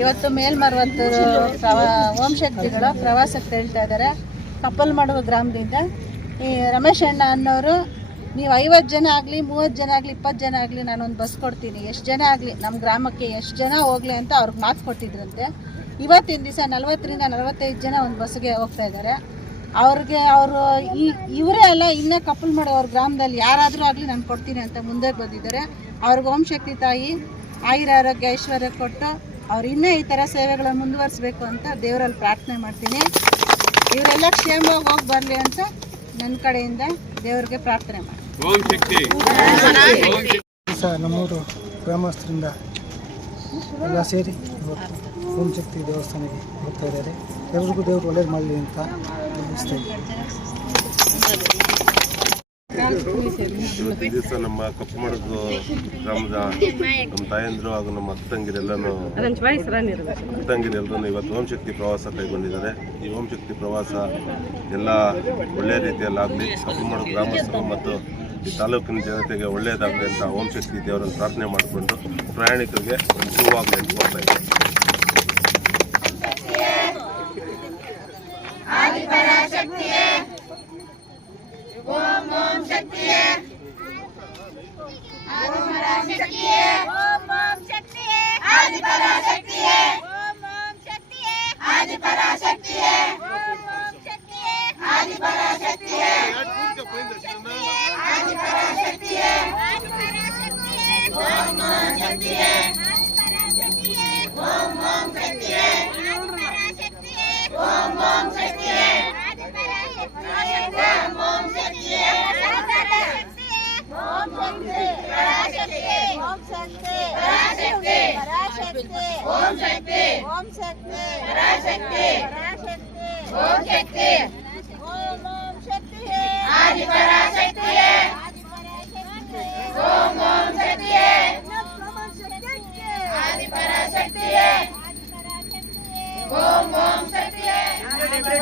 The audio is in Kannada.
ಇವತ್ತು ಮೇಲ್ಮರ್ವತ್ತು ಪ್ರವ ಓಂ ಶಕ್ತಿಗಳು ಪ್ರವಾಸಕ್ಕೆ ಹೇಳ್ತಾ ಇದ್ದಾರೆ ಕಪ್ಪಲ್ ಮಾಡುವ ಗ್ರಾಮದಿಂದ ಈ ರಮೇಶ್ ಅಣ್ಣ ಅನ್ನೋರು ನೀವು ಐವತ್ತು ಜನ ಆಗಲಿ ಮೂವತ್ತು ಜನ ಆಗಲಿ ಇಪ್ಪತ್ತು ಜನ ಆಗಲಿ ಒಂದು ಬಸ್ ಕೊಡ್ತೀನಿ ಎಷ್ಟು ಜನ ಆಗಲಿ ನಮ್ಮ ಗ್ರಾಮಕ್ಕೆ ಎಷ್ಟು ಜನ ಹೋಗಲಿ ಅಂತ ಅವ್ರಿಗೆ ಕೊಟ್ಟಿದ್ರಂತೆ ಇವತ್ತಿನ ದಿವಸ ನಲ್ವತ್ತರಿಂದ ನಲವತ್ತೈದು ಜನ ಒಂದು ಬಸ್ಗೆ ಹೋಗ್ತಾ ಇದ್ದಾರೆ ಅವ್ರಿಗೆ ಅವರು ಈ ಇವರೇ ಅಲ್ಲ ಇನ್ನೂ ಕಪ್ಪಲ್ ಮಾಡೋ ಅವ್ರ ಗ್ರಾಮದಲ್ಲಿ ಯಾರಾದರೂ ಆಗಲಿ ನಾನು ಕೊಡ್ತೀನಿ ಅಂತ ಮುಂದೆ ಬಂದಿದ್ದಾರೆ ಅವ್ರಿಗೆ ಓಂ ಶಕ್ತಿ ತಾಯಿ ಆಯುರಾರೋಗ್ಯ ಆರೋಗ್ಯ ಐಶ್ವರ್ಯ ಕೊಟ್ಟು ಅವ್ರು ಇನ್ನೂ ಈ ಥರ ಸೇವೆಗಳನ್ನು ಮುಂದುವರಿಸಬೇಕು ಅಂತ ದೇವರಲ್ಲಿ ಪ್ರಾರ್ಥನೆ ಮಾಡ್ತೀನಿ ಇವರೆಲ್ಲ ಕ್ಷೇಮವಾಗಿ ಹೋಗಿ ಬರಲಿ ಅಂತ ನನ್ನ ಕಡೆಯಿಂದ ದೇವರಿಗೆ ಪ್ರಾರ್ಥನೆ ಮಾಡ್ತೀನಿ ಸರ್ ನಮ್ಮೂರು ಗ್ರಾಮಸ್ಥರಿಂದ ಎಲ್ಲ ಸೇರಿ ಓಂ ಶಕ್ತಿ ದೇವಸ್ಥಾನಕ್ಕೆ ಹೋಗ್ತಾ ಇದ್ದಾರೆ ಎಲ್ರಿಗೂ ದೇವರು ಒಳ್ಳೇದು ಮಾಡಲಿ ಅಂತ ಇವತ್ತಿನ ದಿವಸ ನಮ್ಮ ಕಪ್ಪಮಡ ಗ್ರಾಮದ ನಮ್ಮ ತಾಯಂದರು ಹಾಗೂ ನಮ್ಮ ಅಕ್ಕಂಗಿರೆಲ್ಲ ಅಕ್ಕಂಗಿಲ್ರೂ ಇವತ್ತು ಓಂ ಶಕ್ತಿ ಪ್ರವಾಸ ಕೈಗೊಂಡಿದ್ದಾರೆ ಈ ಓಂ ಶಕ್ತಿ ಪ್ರವಾಸ ಎಲ್ಲ ಒಳ್ಳೆ ರೀತಿಯಲ್ಲಾಗಲಿ ಮಾಡೋ ಗ್ರಾಮಸ್ಥರು ಮತ್ತು ಈ ತಾಲೂಕಿನ ಜನತೆಗೆ ಒಳ್ಳೆಯದಾಗಲಿ ಅಂತ ಓಂ ಶಕ್ತಿ ದೇವರನ್ನು ಪ್ರಾರ್ಥನೆ ಮಾಡಿಕೊಂಡು ಪ್ರಯಾಣಿಕರಿಗೆ ಶುಭವಾಗ್ತಾ ಇದ್ದಾರೆ ఓం మోం శక్తియే ఆది పరశక్తియే ఓం మోం శక్తియే పరశక్తియే ఓం మోం శక్తియే ఆది పరశక్తియే ఓం మోం శక్తియే పరశక్తియే ఓం మోం శక్తియే పరశక్తియే ఓం శక్తియే ఓం శక్తియే పరశక్తియే ఓం శక్తియే పరశక్తియే పరశక్తియే ఓం శక్తియే ఓం శక్తియే పరశక్తియే పరశక్తియే ఓం శక్తియే ఓం మోం శక్తియే ఆది పరశక్తియే